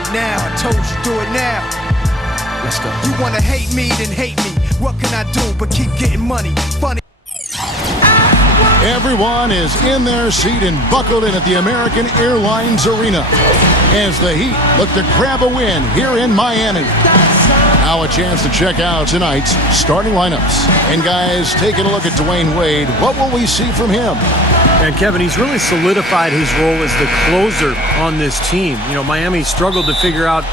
it now. I told you, do it now. Let's go. You wanna hate me, then hate me. What can I do but keep getting money? Funny. Everyone is in their seat and buckled in at the American Airlines Arena as the Heat look to grab a win here in Miami. Now a chance to check out tonight's starting lineups. And guys, taking a look at Dwayne Wade, what will we see from him? And Kevin, he's really solidified his role as the closer on this team. You know, Miami struggled to figure out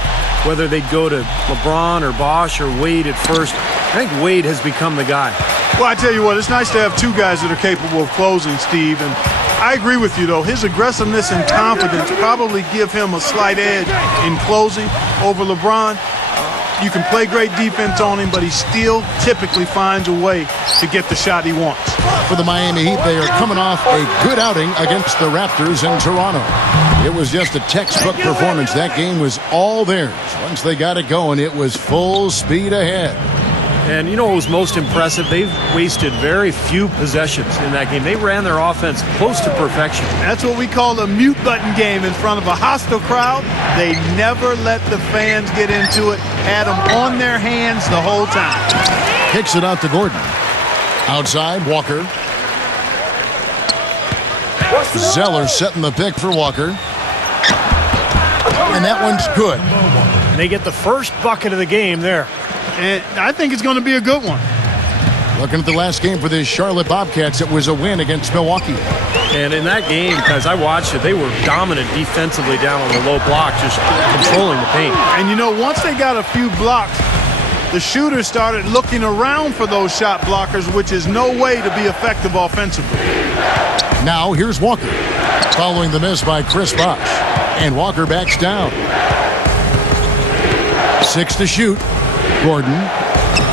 whether they'd go to LeBron or Bosh or Wade at first. I think Wade has become the guy. Well, I tell you what, it's nice to have two guys that are capable of closing, Steve. And I agree with you, though. His aggressiveness and confidence probably give him a slight edge in closing over LeBron. You can play great defense on him, but he still typically finds a way to get the shot he wants. For the Miami Heat, they are coming off a good outing against the Raptors in Toronto. It was just a textbook performance. That game was all theirs. Once they got it going, it was full speed ahead. And you know what was most impressive? They've wasted very few possessions in that game. They ran their offense close to perfection. That's what we call a mute button game in front of a hostile crowd. They never let the fans get into it. Had them on their hands the whole time. Kicks it out to Gordon. Outside, Walker. Zeller setting the pick for Walker. And that one's good. And they get the first bucket of the game there. And I think it's going to be a good one. Looking at the last game for the Charlotte Bobcats, it was a win against Milwaukee. And in that game, because I watched it, they were dominant defensively down on the low block, just controlling the paint. And you know, once they got a few blocks, the shooters started looking around for those shot blockers, which is no way to be effective offensively. Now here's Walker, following the miss by Chris Bosh. And Walker backs down. 6 to shoot. Gordon,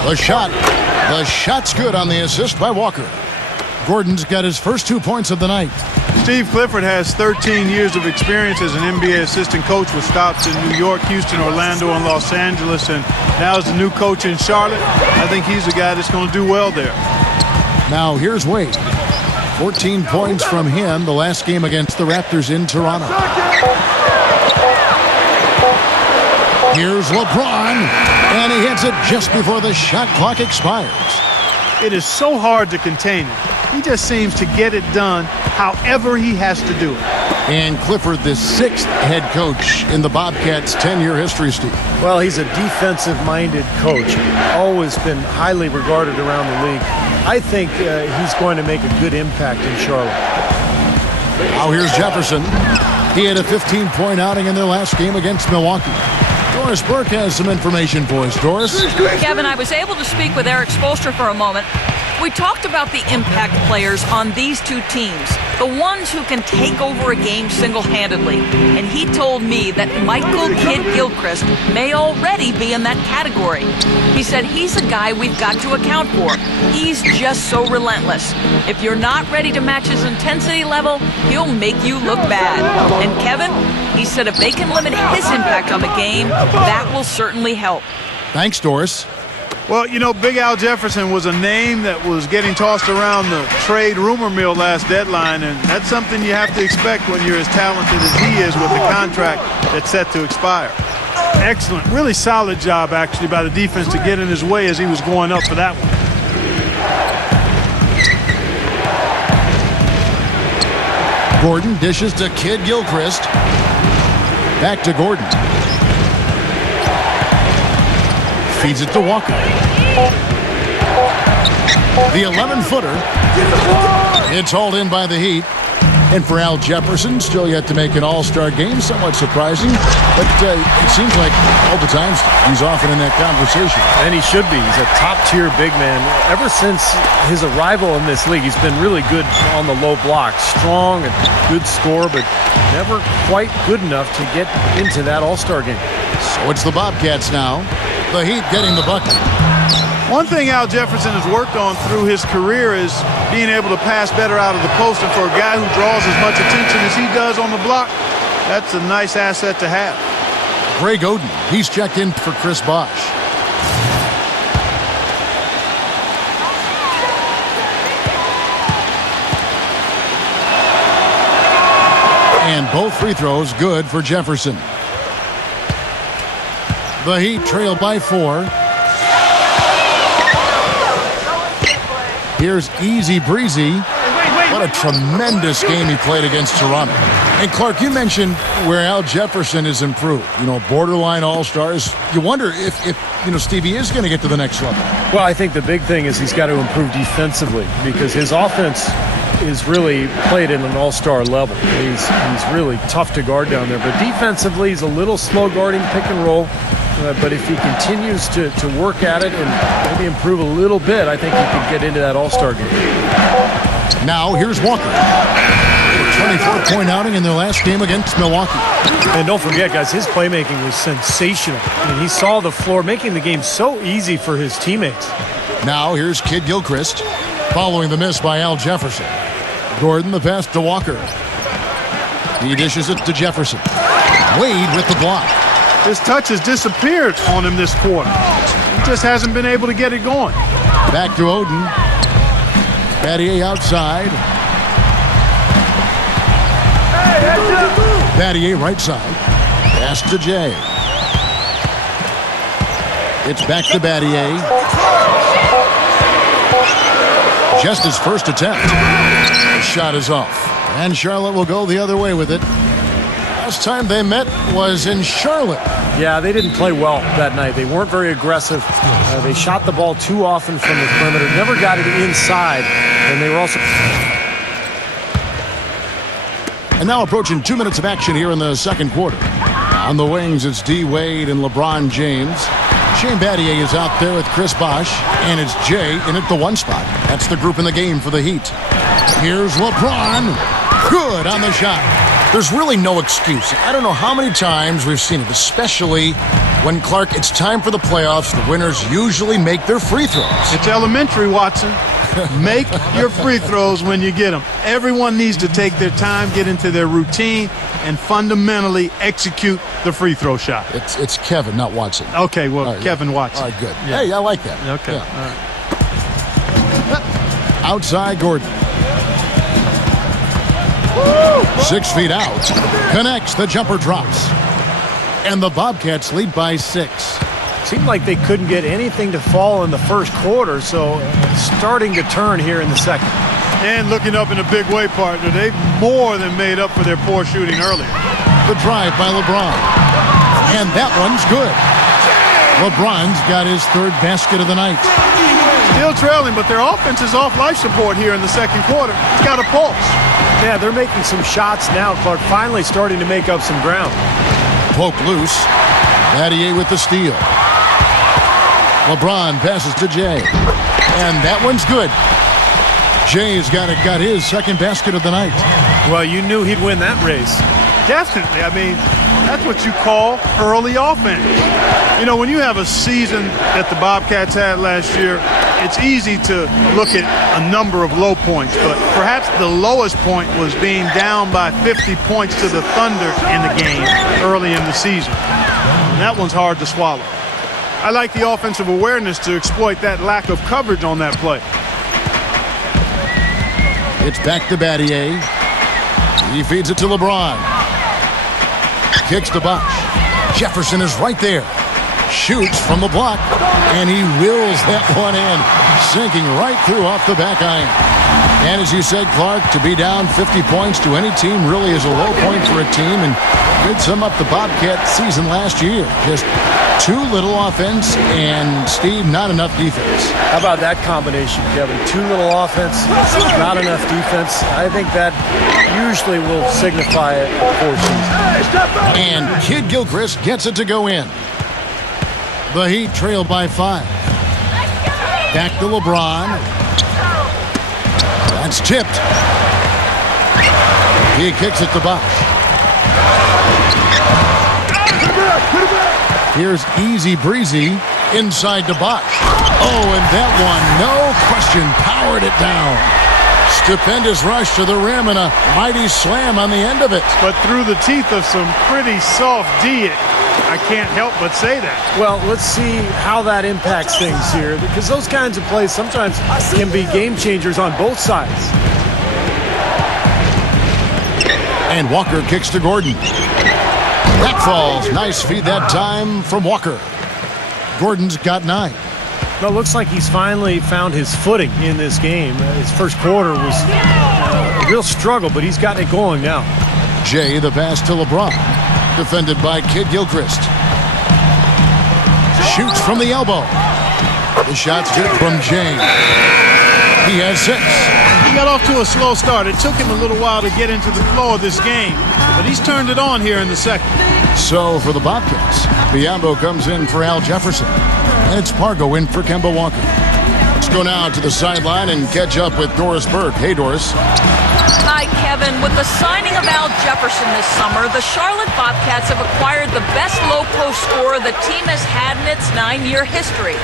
the shot. The shot's good on the assist by Walker. Gordon's got his first 2 points of the night. Steve Clifford has 13 years of experience as an NBA assistant coach with stops in New York, Houston, Orlando, and Los Angeles, and now as the new coach in Charlotte. I think he's the guy that's going to do well there. Now here's Wade. 14 points from him the last game against the Raptors in Toronto. Here's LeBron, and he hits it just before the shot clock expires. It is so hard to contain him. He just seems to get it done however he has to do it. And Clifford, the 6th head coach in the Bobcats' 10-year history, Steve. Well, he's a defensive-minded coach, always been highly regarded around the league. I think he's going to make a good impact in Charlotte. Now here's Jefferson. He had a 15-point outing in their last game against Milwaukee. Doris Burke has some information for us. Doris? Kevin, I was able to speak with Eric Spoelstra for a moment. We talked about the impact players on these two teams, the ones who can take over a game single-handedly. And he told me that Michael Kidd-Gilchrist may already be in that category. He said he's a guy we've got to account for. He's just so relentless. If you're not ready to match his intensity level, he'll make you look bad. And Kevin, he said if they can limit his impact on the game, that will certainly help. Thanks, Doris. Well, you know, Big Al Jefferson was a name that was getting tossed around the trade rumor mill last deadline, and that's something you have to expect when you're as talented as he is with the contract that's set to expire. Excellent, really solid job, actually, by the defense to get in his way as he was going up for that one. Gordon dishes to Kidd-Gilchrist. Back to Gordon. Feeds it to Walker. The 11-footer. It's hauled in by the Heat. And for Al Jefferson, still yet to make an all-star game, somewhat surprising. But it seems like all the times he's often in that conversation. And he should be. He's a top-tier big man. Ever since his arrival in this league, he's been really good on the low block. Strong and good scorer, but never quite good enough to get into that all-star game. So it's the Bobcats now. The Heat getting the bucket. One thing Al Jefferson has worked on through his career is being able to pass better out of the post. And for a guy who draws as much attention as he does on the block, that's a nice asset to have. Greg Oden, he's checked in for Chris Bosh. And both free throws good for Jefferson. The Heat trail by 4. Here's Easy Breezy. What a tremendous game he played against Toronto. And Clark, you mentioned where Al Jefferson is improved. Borderline all-stars. You wonder if Stevie is going to get to the next level. Well, I think the big thing is he's got to improve defensively because his offense is really played at an all-star level. He's really tough to guard down there. But defensively, he's a little slow guarding pick and roll. But if he continues to work at it and maybe improve a little bit, I think he could get into that all-star game. Now, here's Walker. 24-point outing in their last game against Milwaukee. And don't forget, guys, his playmaking was sensational. He saw the floor, making the game so easy for his teammates. Now, here's Kid Gilchrist, following the miss by Al Jefferson. Gordon, the pass to Walker. He dishes it to Jefferson. Wade with the block. His touch has disappeared on him this quarter. He just hasn't been able to get it going. Back to Oden. Battier outside. Battier right side. Pass to Jay. It's back to Battier. Just his first attempt. The shot is off. And Charlotte will go the other way with it. Last time they met was in Charlotte. Yeah, they didn't play well that night. They weren't very aggressive. They shot the ball too often from the perimeter. Never got it inside. And they were also... And now approaching 2 minutes of action here in the second quarter. On the wings, it's D. Wade and LeBron James. Shane Battier is out there with Chris Bosh. And it's Jay in at the 1 spot. That's the group in the game for the Heat. Here's LeBron. Good on the shot. There's really no excuse. I don't know how many times we've seen it, especially when, Clark, it's time for the playoffs. The winners usually make their free throws. It's elementary, Watson. Make your free throws when you get them. Everyone needs to take their time, get into their routine, and fundamentally execute the free throw shot. It's Kevin, not Watson. Okay, well, Right, Kevin Watson. All right, good. Yeah. Hey, I like that. Okay, Yeah. all right. Outside Gordon. 6 feet out. Connects. The jumper drops. And the Bobcats lead by 6. Seemed like they couldn't get anything to fall in the first quarter, so starting to turn here in the second. And looking up in a big way, partner. They've more than made up for their poor shooting earlier. The drive by LeBron. And that one's good. LeBron's got his 3rd basket of the night. Still trailing, but their offense is off life support here in the second quarter. It's got a pulse. Yeah, they're making some shots now, Clark, finally starting to make up some ground. Poke loose. Battier with the steal. LeBron passes to Jay. And that one's good. Jay's got his 2nd basket of the night. Well, you knew he'd win that race. Definitely. I mean, that's what you call early offense. When you have a season that the Bobcats had last year, it's easy to look at a number of low points, but perhaps the lowest point was being down by 50 points to the Thunder in the game early in the season. And that one's hard to swallow. I like the offensive awareness to exploit that lack of coverage on that play. It's back to Battier. He feeds it to LeBron. Kicks to Bosh. Jefferson is right there. Shoots from the block. And he wills that one in. Sinking right through off the back iron. And as you said, Clark, to be down 50 points to any team really is a low point for a team. And did sum up the Bobcat season last year. Just too little offense and, Steve, not enough defense. How about that combination, Kevin? Too little offense, not enough defense. I think that usually will signify a poor season. And Kid Gilchrist gets it to go in. The Heat trail by 5. Back to LeBron. That's tipped. He kicks it to Bosh. Here's Easy Breezy inside to Bosh. Oh, and that one, no question, powered it down. Stupendous rush to the rim and a mighty slam on the end of it. But through the teeth of some pretty soft D, I can't help but say that. Well, let's see how that impacts things here, because those kinds of plays sometimes can be game changers on both sides. And Walker kicks to Gordon. That falls. Nice feed that time from Walker. Gordon's got 9. Well, it looks like he's finally found his footing in this game. His first quarter was a real struggle, but he's gotten it going now. Jay, the pass to LeBron. Defended by Kid Gilchrist. Shoots from the elbow. The shot's good from Jay. He has 6. He got off to a slow start. It took him a little while to get into the flow of this game, but he's turned it on here in the second. So for the Bobcats, Biombo comes in for Al Jefferson. And it's Pargo in for Kemba Walker. Let's go now to the sideline and catch up with Doris Burke. Hey, Doris. Hi, Kevin. With the signing of Al Jefferson this summer, the Charlotte Bobcats have acquired the best low-post scorer the team has had in its 9-year history.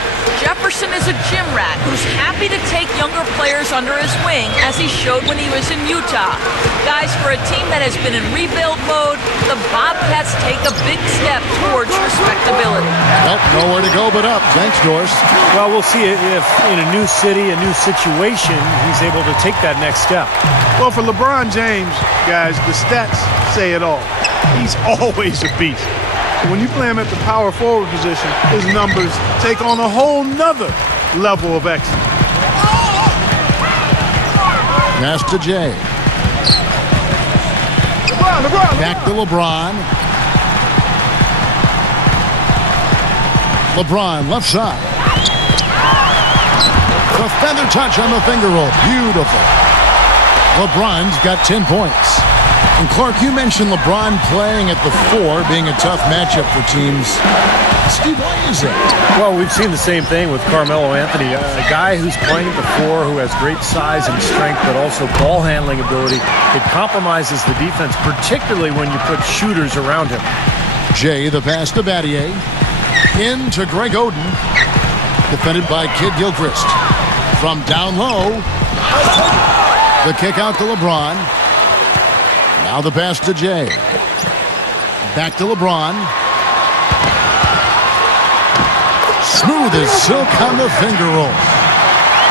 Jefferson is a gym rat who's happy to take younger players under his wing, as he showed when he was in Utah. Guys, for a team that has been in rebuild mode, the Bobcats take a big step towards respectability. Well, nowhere to go but up. Thanks, Doris. Well, we'll see if in a new city, a new situation, he's able to take that next step. Well, for LeBron James, guys, the stats say it all. He's always a beast. When you play him at the power forward position, his numbers take on a whole nother level of excellence. Pass to Jay. Back to LeBron. LeBron, left side. The feather touch on the finger roll. Beautiful. LeBron's got 10 points. And Clark, you mentioned LeBron playing at the 4 being a tough matchup for teams. Steve, why is that? Well, we've seen the same thing with Carmelo Anthony, a guy who's playing at the 4, who has great size and strength, but also ball handling ability. It compromises the defense, particularly when you put shooters around him. Jay, the pass to Battier. In to Greg Oden. Defended by Kid Gilchrist. From down low. The kick out to LeBron. Now the pass to Jay. Back to LeBron. Smooth as silk on the finger roll.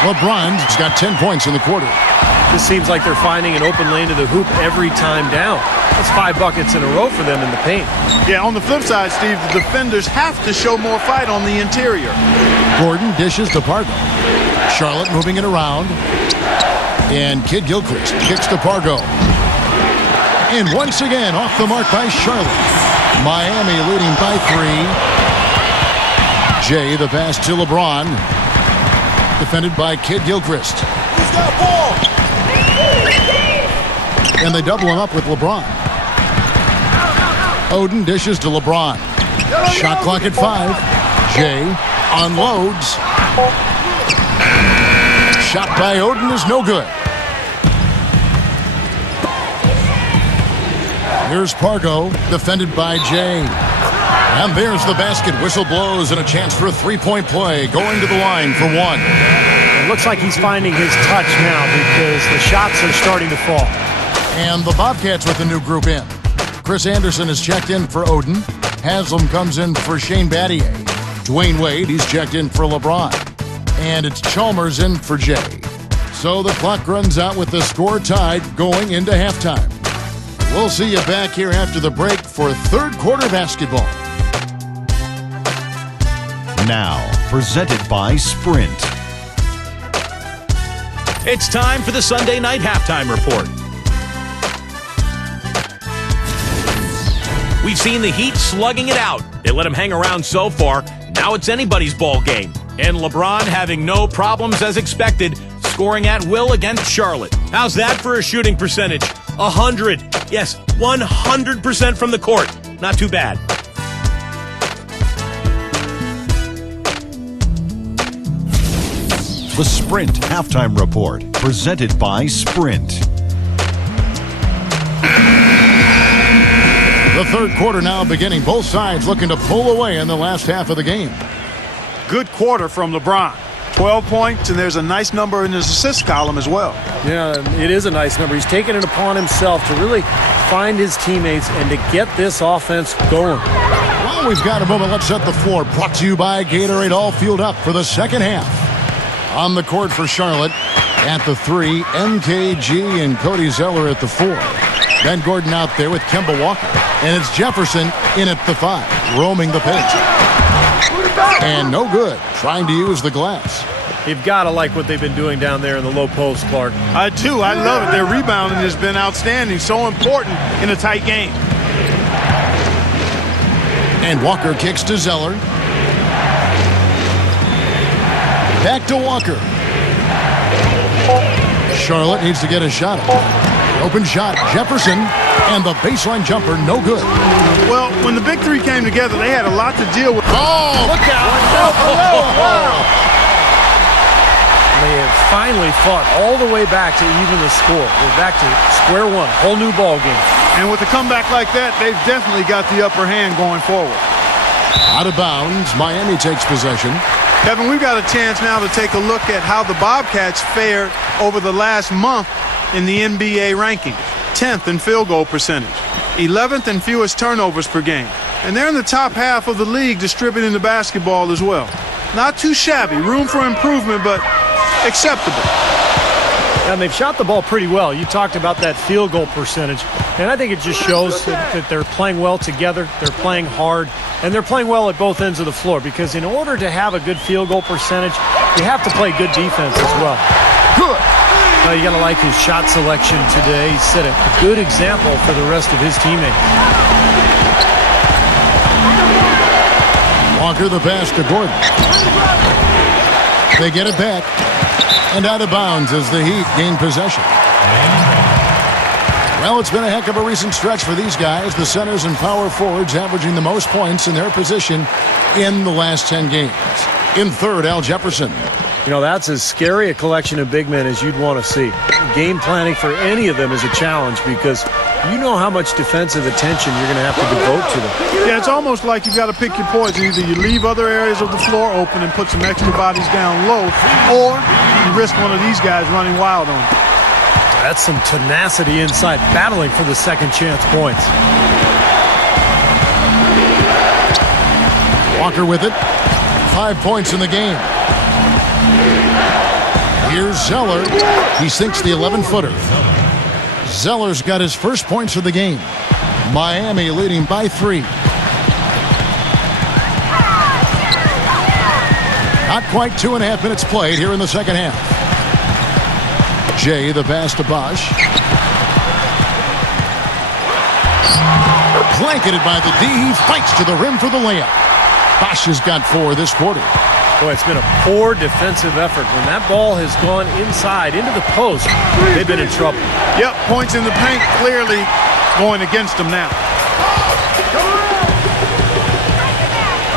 LeBron's got 10 points in the quarter. This seems like they're finding an open lane to the hoop every time down. That's 5 buckets in a row for them in the paint. Yeah, on the flip side, Steve, the defenders have to show more fight on the interior. Gordon dishes to Pargo. Charlotte moving it around. And Kid Gilchrist kicks to Pargo. And once again, off the mark by Charlotte. Miami leading by 3. Jay, the pass to LeBron. Defended by Kid Gilchrist. Who's got ball? And they double him up with LeBron. Oden dishes to LeBron. Shot clock at 5. Jay unloads. Shot by Oden is no good. Here's Pargo, defended by Jay. And there's the basket. Whistle blows and a chance for a 3-point play. Going to the line for 1. It looks like he's finding his touch now because the shots are starting to fall. And the Bobcats with a new group in. Chris Anderson is checked in for Oden. Haslam comes in for Shane Battier. Dwayne Wade, he's checked in for LeBron. And it's Chalmers in for Jay. So the clock runs out with the score tied going into halftime. We'll see you back here after the break for third quarter basketball. Now, presented by Sprint. It's time for the Sunday night halftime report. We've seen the Heat slugging it out. They let them hang around so far. Now it's anybody's ball game. And LeBron having no problems as expected, scoring at will against Charlotte. How's that for a shooting percentage? 100. Yes, 100% from the court. Not too bad. The Sprint Halftime Report, presented by Sprint. The third quarter now beginning. Both sides looking to pull away in the last half of the game. Good quarter from LeBron. 12 points, and there's a nice number in his assist column as well. Yeah, it is a nice number. He's taken it upon himself to really find his teammates and to get this offense going. Well, we've got a moment. Let's set the floor. Brought to you by Gatorade. All fueled up for the second half. On the court for Charlotte at the 3, MKG and Cody Zeller at the 4. Ben Gordon out there with Kemba Walker. And it's Jefferson in at the 5, roaming the paint. And no good. Trying to use the glass. You've got to like what they've been doing down there in the low post, Clark. I do. I love it. Their rebounding has been outstanding. So important in a tight game. And Walker kicks to Zeller. Back to Walker. Charlotte needs to get a shot. Open shot, Jefferson, and the baseline jumper, no good. Well, when the big three came together, they had a lot to deal with. Oh, Look out! Wow! They have finally fought all the way back to even the score. We're back to square one, whole new ball game. And with a comeback like that, they've definitely got the upper hand going forward. Out of bounds, Miami takes possession. Kevin, we've got a chance now to take a look at how the Bobcats fared over the last month in the NBA ranking. 10th in field goal percentage, 11th in fewest turnovers per game. And they're in the top half of the league distributing the basketball as well. Not too shabby, room for improvement, but acceptable. And they've shot the ball pretty well. You talked about that field goal percentage. And I think it just shows that they're playing well together, they're playing hard, and they're playing well at both ends of the floor. Because in order to have a good field goal percentage, you have to play good defense as well. Good. You got to like his shot selection today. He set a good example for the rest of his teammates. Walker the pass to Gordon. They get it back. And out of bounds as the Heat gain possession. Well, it's been a heck of a recent stretch for these guys. The centers and power forwards averaging the most points in their position in the last 10 games. In third, Al Jefferson. You know, that's as scary a collection of big men as you'd want to see. Game planning for any of them is a challenge because you know how much defensive attention you're going to have to devote to them. Yeah, it's almost like you've got to pick your poison. Either you leave other areas of the floor open and put some extra bodies down low, or you risk one of these guys running wild on you. That's some tenacity inside, battling for the second chance points. Walker with it. 5 points in the game. Here's Zeller. He sinks the 11-footer. Zeller's got his first points of the game. Miami leading by 3. Not quite 2.5 minutes played here in the second half. Jay, the pass to Bosch. Blanketed by the D. He fights to the rim for the layup. Bosch has got 4 this quarter. Boy, it's been a poor defensive effort. When that ball has gone inside, into the post, they've been in trouble. Yep, points in the paint clearly going against them now.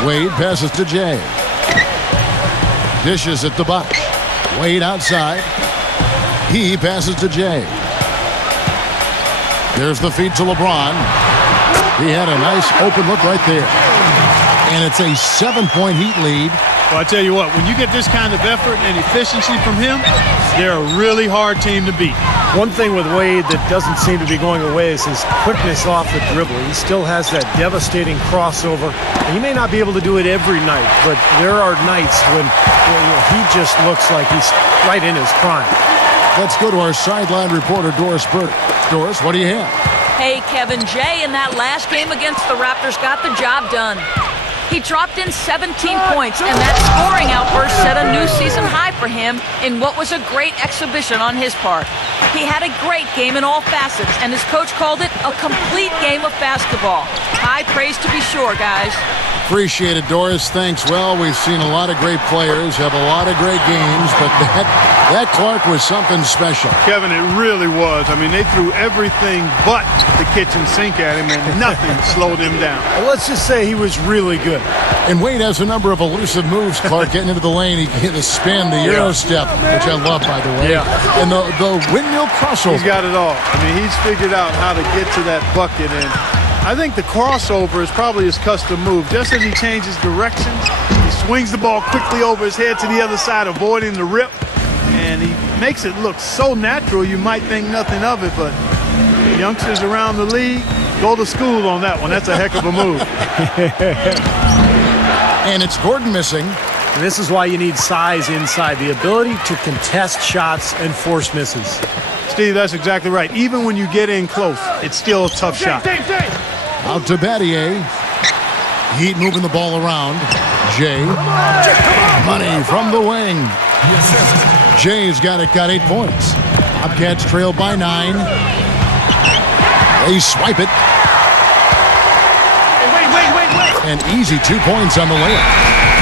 Wade passes to Jay. Dishes it to Bosch. Wade outside. He passes to Jay. There's the feed to LeBron. He had a nice open look right there. And it's a 7-point Heat lead. Well, I tell you what, when you get this kind of effort and efficiency from him, they're a really hard team to beat. One thing with Wade that doesn't seem to be going away is his quickness off the dribble. He still has that devastating crossover. He may not be able to do it every night, but there are nights when he just looks like he's right in his prime. Let's go to our sideline reporter, Doris Burke. Doris, what do you have? Hey, Kevin, Jay in that last game against the Raptors got the job done. He dropped in 17 points, and that scoring outburst set a new season high for him in what was a great exhibition on his part. He had a great game in all facets, and his coach called it a complete game of basketball. High praise to be sure, guys. Appreciate it, Doris. Thanks. Well, we've seen a lot of great players have a lot of great games, but that Clark was something special. Kevin, it really was. I mean, they threw everything but the kitchen sink at him, and nothing slowed him down. Well, let's just say he was really good. And Wade has a number of elusive moves, Clark, getting into the lane. He can hit the spin, the Euro step, which I love, by the way. Yeah. And the windmill crossover. He's got it all. I mean, he's figured out how to get to that bucket, and I think the crossover is probably his custom move. Just as he changes direction, he swings the ball quickly over his head to the other side, avoiding the rip, and he makes it look so natural you might think nothing of it, but youngsters around the league go to school on that one. That's a heck of a move. And it's Gordon missing. And this is why you need size inside, the ability to contest shots and force misses. Steve, that's exactly right. Even when you get in close, it's still a tough shot. Out to Battier. Heat moving the ball around. Jay. Money from the wing. Jay's got 8 points. Bobcats trail by 9. They swipe it. An easy 2 points on the layup.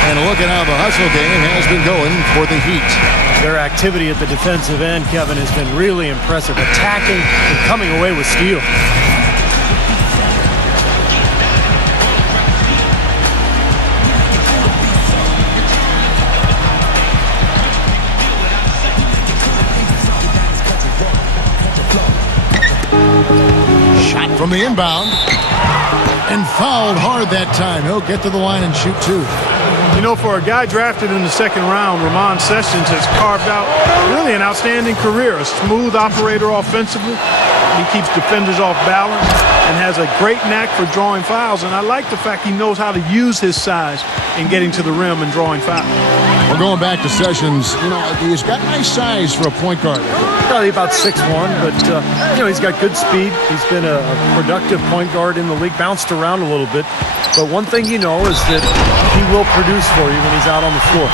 And look at how the hustle game has been going for the Heat. Their activity at the defensive end, Kevin, has been really impressive. Attacking and coming away with steal. Shot from the inbound. And fouled hard that time. He'll get to the line and shoot 2. You know, for a guy drafted in the second round, Ramon Sessions has carved out really an outstanding career. A smooth operator offensively. He keeps defenders off balance and has a great knack for drawing fouls. And I like the fact he knows how to use his size in getting to the rim and drawing fouls. We're going back to Sessions. You know, he's got nice size for a point guard. Probably about 6'1", but, you know, he's got good speed. He's been a productive point guard in the league, bounced around a little bit. But one thing you know is that he will produce for you when he's out on the floor.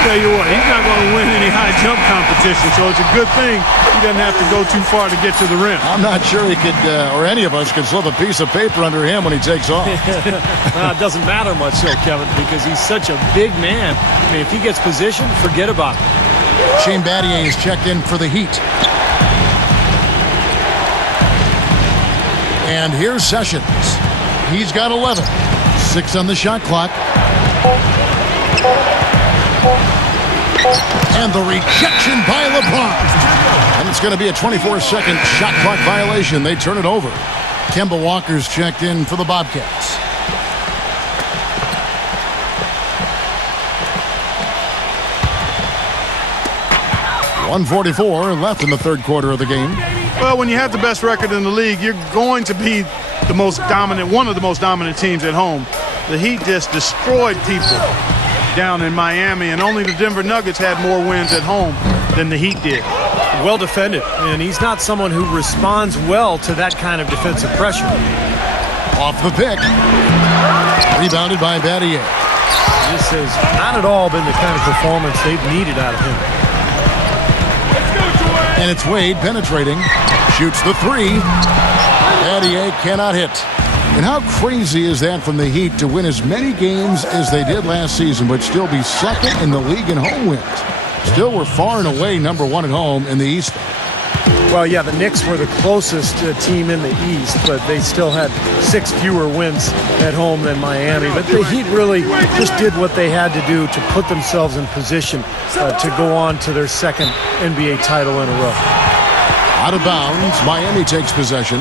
Tell you what, he's not going to win any high jump competition, so it's a good thing he doesn't have to go too far to get to the rim. I'm not sure he could, or any of us could slip a piece of paper under him when he takes off. It doesn't matter much, though, Kevin, because he's such a big man. I mean, if he gets positioned, forget about it. Shane Battier is checked in for the Heat. And here's Sessions. He's got 11. 6 on the shot clock. And the rejection by LeBron. And it's going to be a 24-second shot clock violation. They turn it over. Kemba Walker's checked in for the Bobcats. .144 left in the third quarter of the game. Well, when you have the best record in the league, you're going to be the most dominant, one of the most dominant teams at home. The Heat just destroyed people down in Miami, and only the Denver Nuggets had more wins at home than the Heat did. Well defended, and he's not someone who responds well to that kind of defensive pressure. Off the pick. Rebounded by Battier. This has not at all been the kind of performance they've needed out of him. And it's Wade penetrating. Shoots the 3. Battier cannot hit. And how crazy is that from the Heat to win as many games as they did last season, but still be second in the league in home wins? Still, we're far and away number 1 at home in the East. Well, yeah, the Knicks were the closest team in the East, but they still had 6 fewer wins at home than Miami. But the Heat really just did what they had to do to put themselves in position to go on to their second NBA title in a row. Out of bounds, Miami takes possession.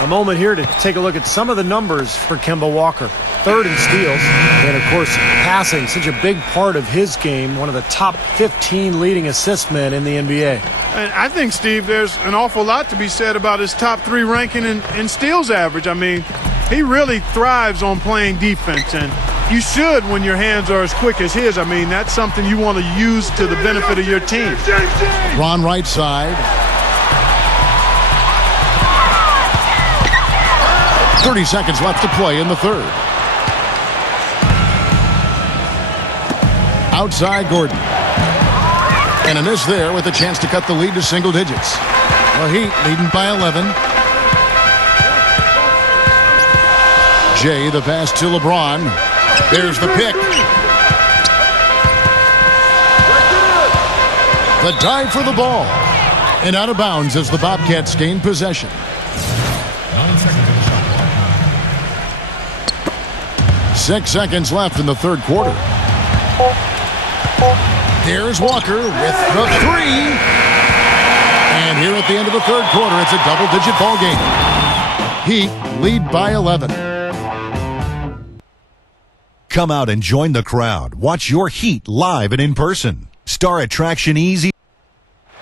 A moment here to take a look at some of the numbers for Kemba Walker. 3rd in steals, and of course passing, such a big part of his game, one of the top 15 leading assist men in the NBA. And I think, Steve, there's an awful lot to be said about his top 3 ranking in steals average. I mean, he really thrives on playing defense, and you should when your hands are as quick as his. I mean, that's something you want to use to the benefit of your team. Ron right side. 30 seconds left to play in the third. Outside Gordon. And a miss there with a chance to cut the lead to single digits. The Heat leading by 11. Jay, the pass to LeBron. There's the pick. The dive for the ball. And out of bounds as the Bobcats gain possession. 6 seconds left in the third quarter. There's Walker with the 3. And here at the end of the third quarter, it's a double-digit ball game. Heat lead by 11. Come out and join the crowd. Watch your Heat live and in person. Star Attraction Easy.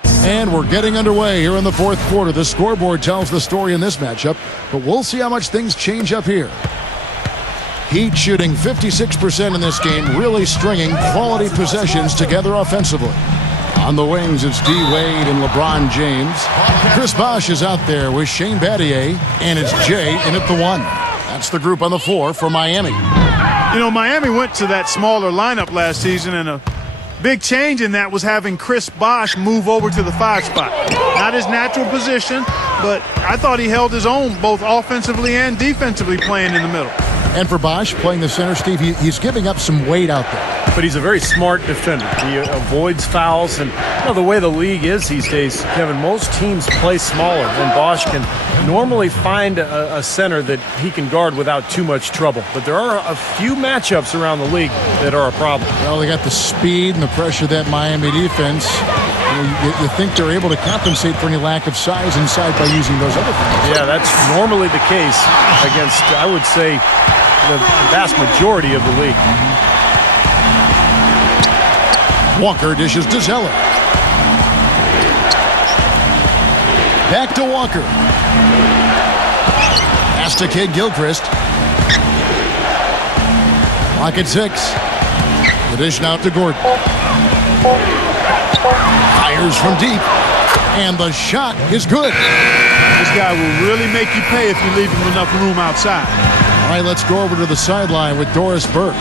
And we're getting underway here in the fourth quarter. The scoreboard tells the story in this matchup, but we'll see how much things change up here. Heat shooting 56% in this game, really stringing quality possessions together offensively. On the wings, it's D-Wade and LeBron James. Chris Bosh is out there with Shane Battier, and it's Jay in at the 1. That's the group on the floor for Miami. You know, Miami went to that smaller lineup last season, and a big change in that was having Chris Bosh move over to the 5 spot. Not his natural position, but I thought he held his own both offensively and defensively playing in the middle. And for Bosh, playing the center, Steve, he's giving up some weight out there. But he's a very smart defender. He avoids fouls. And the way the league is these days, Kevin, most teams play smaller. And Bosh can normally find a center that he can guard without too much trouble. But there are a few matchups around the league that are a problem. Well, they got the speed and the pressure of that Miami defense. You think they're able to compensate for any lack of size inside by using those other things. Yeah, that's normally the case against, I would say, the vast majority of the league. Walker dishes to Zeller. Back to Walker. Pass to Kid Gilchrist. Clock at 6. The dish now to Gordon. Fires from deep. And the shot is good. This guy will really make you pay if you leave him enough room outside. All right, let's go over to the sideline with Doris Burke.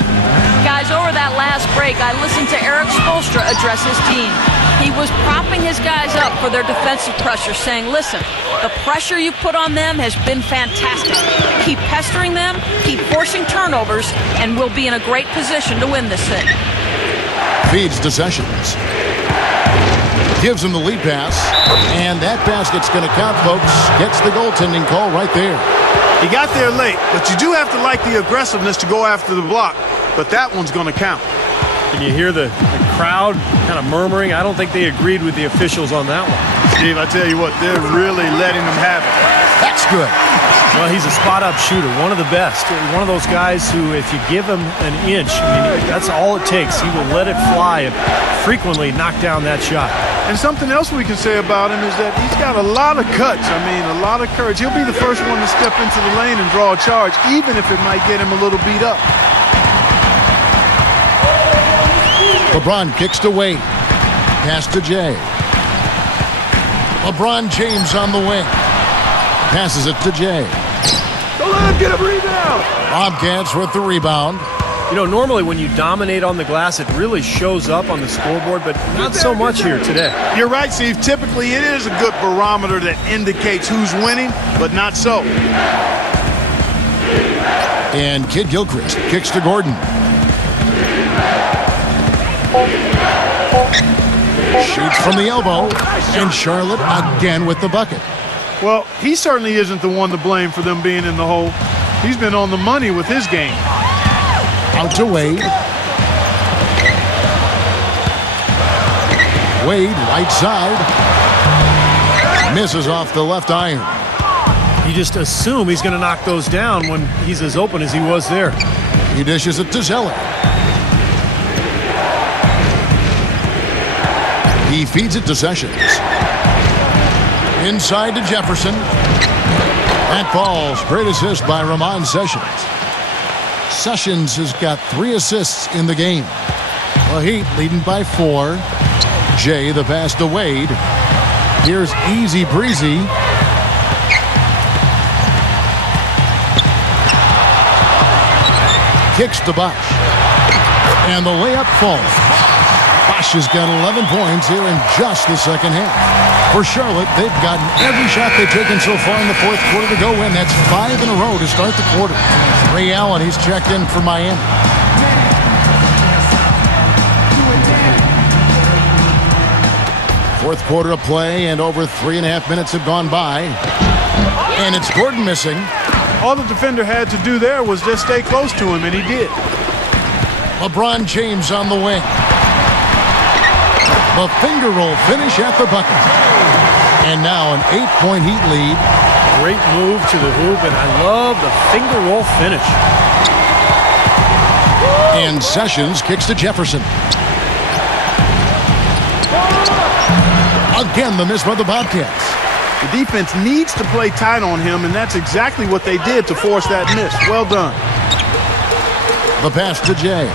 Guys, over that last break, I listened to Eric Spoelstra address his team. He was propping his guys up for their defensive pressure, saying, listen, the pressure you put on them has been fantastic. Keep pestering them, keep forcing turnovers, and we'll be in a great position to win this thing. Feeds to Sessions. Gives him the lead pass, and that basket's going to count, folks. Gets the goaltending call right there. He got there late, but you do have to like the aggressiveness to go after the block, but that one's going to count. Can you hear the crowd kind of murmuring? I don't think they agreed with the officials on that one. Steve, I tell you what, they're really letting them have it. That's good. Well, he's a spot-up shooter, one of the best. One of those guys who, if you give him an inch, I mean, that's all it takes. He will let it fly and frequently knock down that shot. And something else we can say about him is that he's got a lot of cuts. I mean, a lot of courage. He'll be the first one to step into the lane and draw a charge, even if it might get him a little beat up. LeBron kicks to Wade. Pass to Jay. LeBron James on the wing. Passes it to Jay. Don't let him get a rebound. Bobcats with the rebound. You know, normally when you dominate on the glass, it really shows up on the scoreboard, but not so much here today. You're right, Steve. Typically, it is a good barometer that indicates who's winning, but not so. And Kid Gilchrist kicks to Gordon. Shoots from the elbow, and Charlotte again with the bucket. Well, he certainly isn't the one to blame for them being in the hole. He's been on the money with his game. Out to Wade. Wade, right side. Misses off the left iron. You just assume he's going to knock those down when he's as open as he was there. He dishes it to Zeller. He feeds it to Sessions. Inside to Jefferson. That falls. Great assist by Ramon Sessions. Sessions has got 3 assists in the game. Well, Heat leading by 4. Jay the pass to Wade. Here's Easy Breezy. Kicks to Bosh. And the layup falls. Bosh has got 11 points here in just the second half. For Charlotte, they've gotten every shot they've taken so far in the fourth quarter to go in. That's 5 in a row to start the quarter. Ray Allen, he's checked in for Miami. Fourth quarter of play, and over 3.5 minutes have gone by. And it's Gordon missing. All the defender had to do there was just stay close to him, and he did. LeBron James on the wing. The finger roll finish at the bucket. And now an 8-point Heat lead. Great move to the hoop, and I love the finger roll finish. And Sessions kicks to Jefferson. Again, the miss by the Bobcats. The defense needs to play tight on him, and that's exactly what they did to force that miss. Well done. The pass to Jay.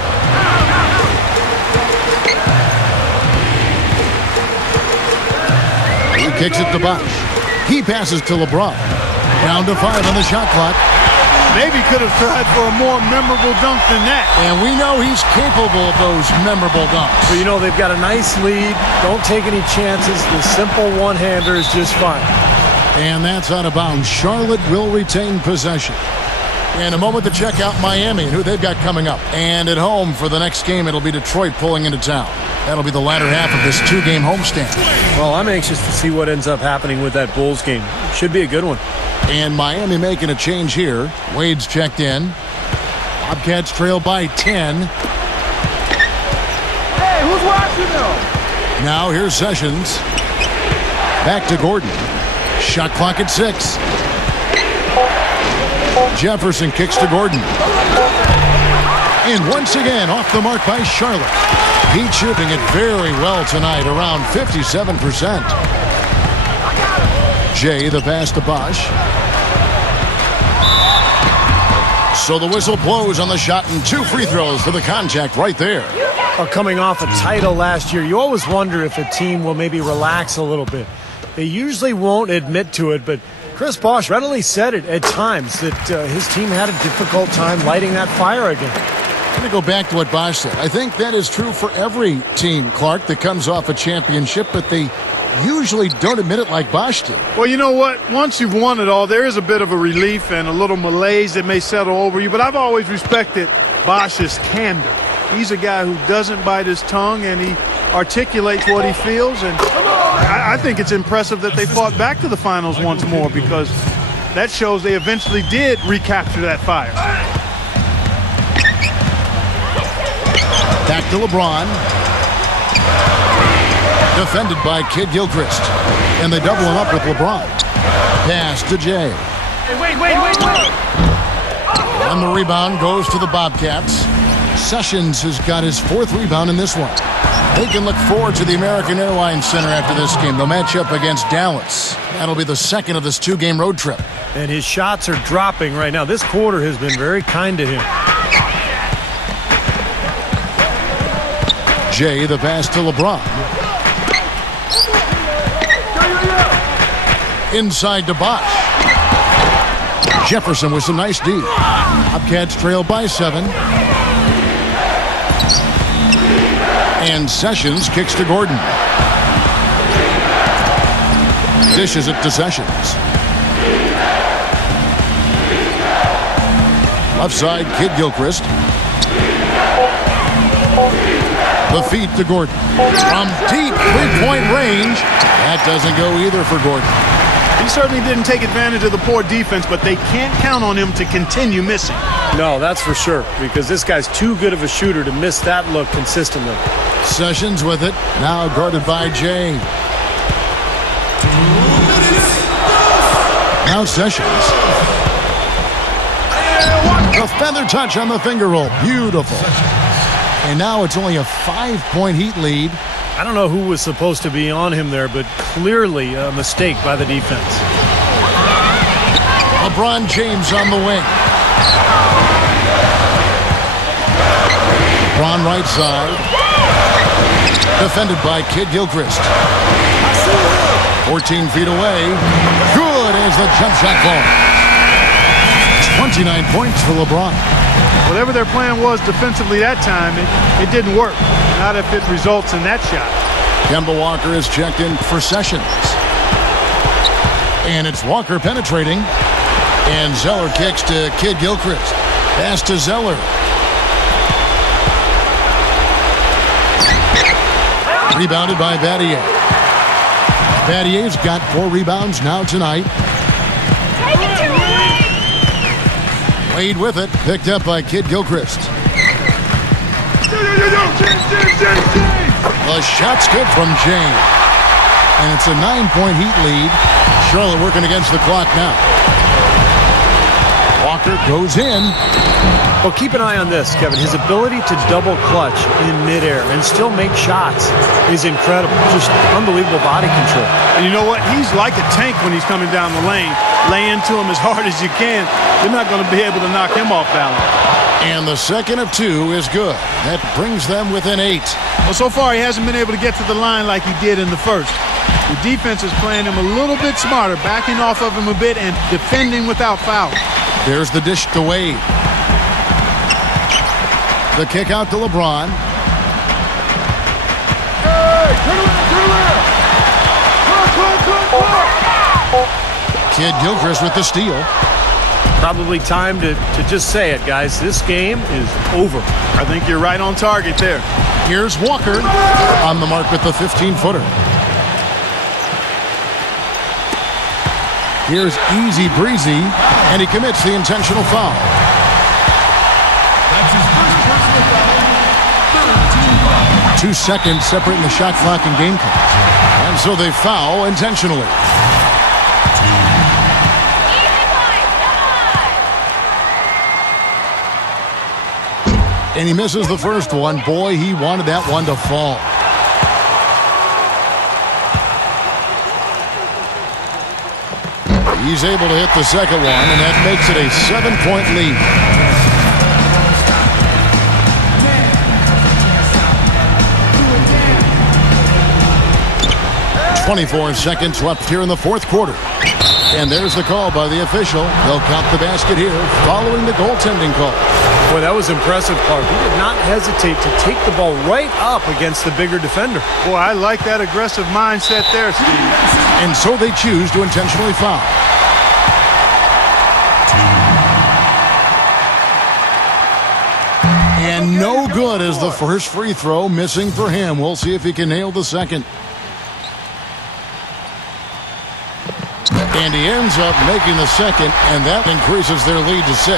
He kicks it to Bosh. He passes to LeBron. Down to 5 on the shot clock. Maybe could have tried for a more memorable dunk than that. And we know he's capable of those memorable dunks. But you know, they've got a nice lead. Don't take any chances. The simple one-hander is just fine. And that's out of bounds. Charlotte will retain possession. In a moment to check out Miami and who they've got coming up. And at home for the next game, it'll be Detroit pulling into town. That'll be the latter half of this two-game homestand. Well, I'm anxious to see what ends up happening with that Bulls game. Should be a good one. And Miami making a change here. Wade's checked in. Bobcats trail by 10. Hey, who's watching though? Now here's Sessions. Back to Gordon. Shot clock at 6. Jefferson kicks to Gordon. And once again, off the mark by Charlotte. Heat shooting it very well tonight, around 57%. Jay, the pass to Bosch. So the whistle blows on the shot and 2 free throws for the contact right there. Coming off a title last year, you always wonder if a team will maybe relax a little bit. They usually won't admit to it, but Chris Bosch readily said it at times that his team had a difficult time lighting that fire again. I'm going to go back to what Bosch said. I think that is true for every team, Clark, that comes off a championship, but they usually don't admit it like Bosch did. Well, you know what? Once you've won it all, there is a bit of a relief and a little malaise that may settle over you, but I've always respected Bosch's candor. He's a guy who doesn't bite his tongue, and he articulates what he feels, and I think it's impressive that they fought back to the finals once more, because that shows they eventually did recapture that fire. Back to LeBron. Defended by Kid Gilchrist. And they double him up with LeBron. Pass to Jay. Hey, wait. And the rebound goes to the Bobcats. Sessions has got his 4th rebound in this one. They can look forward to the American Airlines Center after this game. They'll match up against Dallas. That'll be the second of this 2-game road trip. And his shots are dropping right now. This quarter has been very kind to him. Jay, the pass to LeBron. Inside to Bosch. Jefferson with some nice D. Bobcats trail by 7. And Sessions kicks to Gordon. Dishes it to Sessions. Left side, Kid Gilchrist. The feed to Gordon. From deep three-point range. That doesn't go either for Gordon. He certainly didn't take advantage of the poor defense, but they can't count on him to continue missing. No, that's for sure, because this guy's too good of a shooter to miss that look consistently. Sessions with it. Now guarded by Jay. Now Sessions. The feather touch on the finger roll. Beautiful. And now it's only a 5-point Heat lead. I don't know who was supposed to be on him there, but clearly a mistake by the defense. LeBron James on the wing. LeBron right side. Defended by Kid Gilchrist. 14 feet away. Good as the jump shot falls. 29 points for LeBron. Whatever their plan was defensively that time, it didn't work. Not if it results in that shot. Kemba Walker is checked in for Sessions. And it's Walker penetrating. And Zeller kicks to Kid Gilchrist. Pass to Zeller. Rebounded by Battier. Battier's got 4 rebounds now tonight. Take it to Wade! Wade with it. Picked up by Kid Gilchrist. The shot's good from James. And it's a 9-point Heat lead. Charlotte working against the clock now. Walker goes in. Well, keep an eye on this, Kevin. His ability to double clutch in midair and still make shots is incredible. Just unbelievable body control. And you know what? He's like a tank when he's coming down the lane. Lay into him as hard as you can. You're not going to be able to knock him off balance. And the second of 2 is good. That brings them within 8. Well, so far he hasn't been able to get to the line like he did in the first. The defense is playing him a little bit smarter, backing off of him a bit and defending without fouling. There's the dish to Wade. The kick out to LeBron. Kid Gilchrist with the steal. Probably time to just say it, guys. This game is over. I think you're right on target there. Here's Walker on the mark with the 15-footer. Here's Easy Breezy, and he commits the intentional foul. That's his first personal foul. 2 seconds separating the shot clock and game clock. And so they foul intentionally. And he misses the first one. Boy, he wanted that one to fall. He's able to hit the second one, and that makes it a 7-point lead. 24 seconds left here in the fourth quarter. And there's the call by the official. They'll count the basket here following the goaltending call. Boy, that was impressive, Clark. He did not hesitate to take the ball right up against the bigger defender. Boy, I like that aggressive mindset there, Steve. And so they choose to intentionally foul. And no good as the first free throw missing for him. We'll see if he can nail the second. And he ends up making the second, and that increases their lead to 6.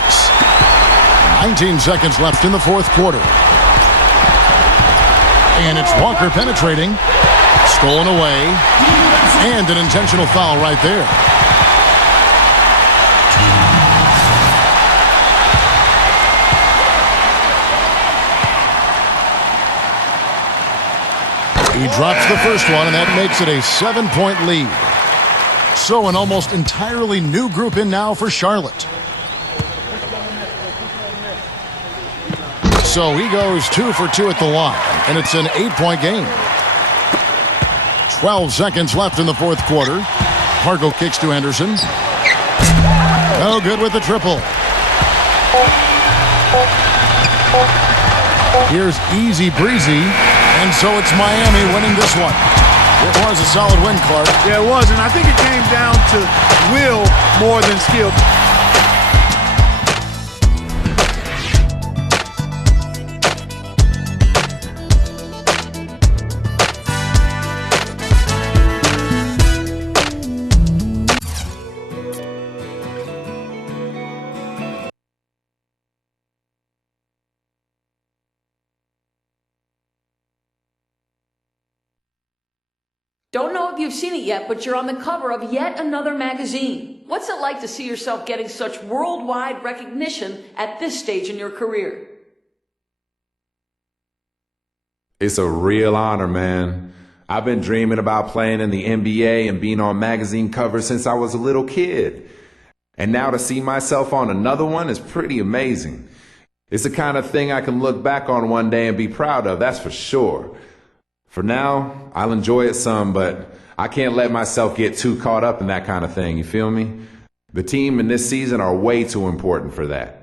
19 seconds left in the fourth quarter. And it's Walker penetrating. Stolen away. And an intentional foul right there. He drops the first one, and that makes it a 7-point lead. So an almost entirely new group in now for Charlotte. So he goes 2 for 2 at the line, and it's an 8-point game. 12 seconds left in the fourth quarter. Hargo kicks to Anderson. No good with the triple. Here's Easy Breezy, and so it's Miami winning this one. It was a solid win, Clark. Yeah, it was, and I think it came down to will more than skill. Don't know if you've seen it yet, but you're on the cover of yet another magazine. What's it like to see yourself getting such worldwide recognition at this stage in your career? It's a real honor, man. I've been dreaming about playing in the NBA and being on magazine covers since I was a little kid. And now to see myself on another one is pretty amazing. It's the kind of thing I can look back on one day and be proud of, that's for sure. For now, I'll enjoy it some, but I can't let myself get too caught up in that kind of thing, you feel me? The team in this season are way too important for that.